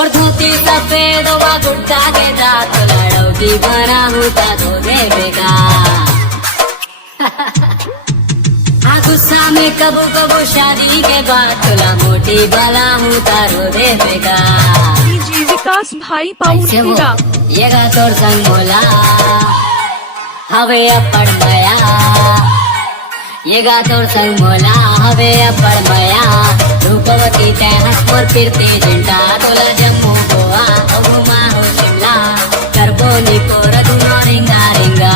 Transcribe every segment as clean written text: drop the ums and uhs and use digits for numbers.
और धोती सफेद वा गुट्टा के दांत लड़ौटी बना होता तो देवेगा। हाँ गुस्सा में कबू कबू शादी के बाद तुला मोटी बला होता रो देवेगा। डीजे विकास भाई पाउंडा येगा तोर संग बोला हवे अपड़ मया, येगा तोर संग बोला हवे अपड़ मया। रूपवती ते हंसपुर फिरती जिंटा तोला जम्मू गोवा घुमा हो शिमला करबोनी को रघुना रिंगा रिंगा।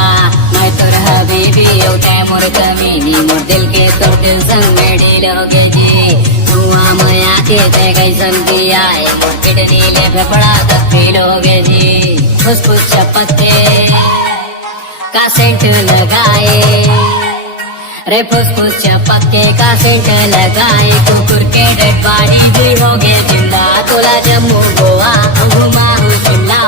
मैं तोर हबीबी उठे मोर कमीनी मोर दिल के तोर दिल संग में डीलोगे जी। धुआं मया के ते कैसन किया है मोर किडनी ले फेफड़ा तक पीलोगे जी। फुसफुस चपत्ते का सेंट लगाए रे फुसफुस चपक्के का सेंट लगाए। कुकुर के डेड बॉडी भी हो गए जिंदा तोला जम्मू गोवा घुमा हो शिमला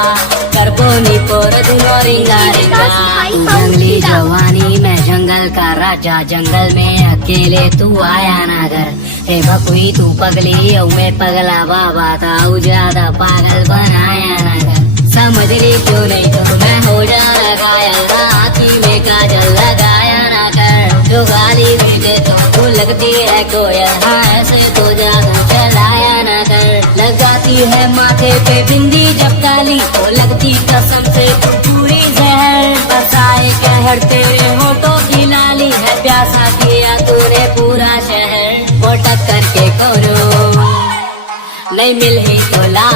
करबोनी पोर दुनो रिंगा रिंगा। तू जंगली जवानी मैं जंगल का राजा, जंगल में अकेले तू आया ना घर। हे बकुई तू पगली ओ मैं पगला बाबा था ज्यादा पागल बनाया ना घर। समझ ली क्यों नहीं तो मैं हो जाना घायल, आँखी में काजल लगाया ना कर। जो गाली भी दे तो लगती है कोयल, हाँ ऐसे तो जादू चलाया ना कर। लग जाती है माथे पे बिंदी जब काली तो लगती कसम से तू पूरी जहर। बरसाए कहर तेरे होठों की लाली है, प्यासा किया तूने पूरा शहर। वो टक्कर के कोनो नहीं मिल ही तोला,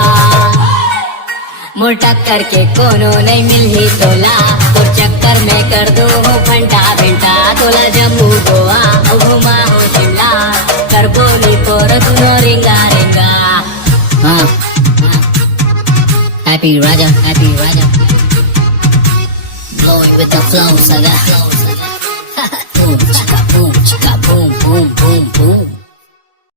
मोर टक्कर के कोनो नहीं मिल ही तोला। तो चक्कर में कर दो हो घंटा भिंटा तोला जम्मू गोवा घुमा हो शिमला करबोनी पोर दुनो रिंगा रिंगा। हाँ happy Raja blowing with the flow saga boom chaka boom boom boom boom.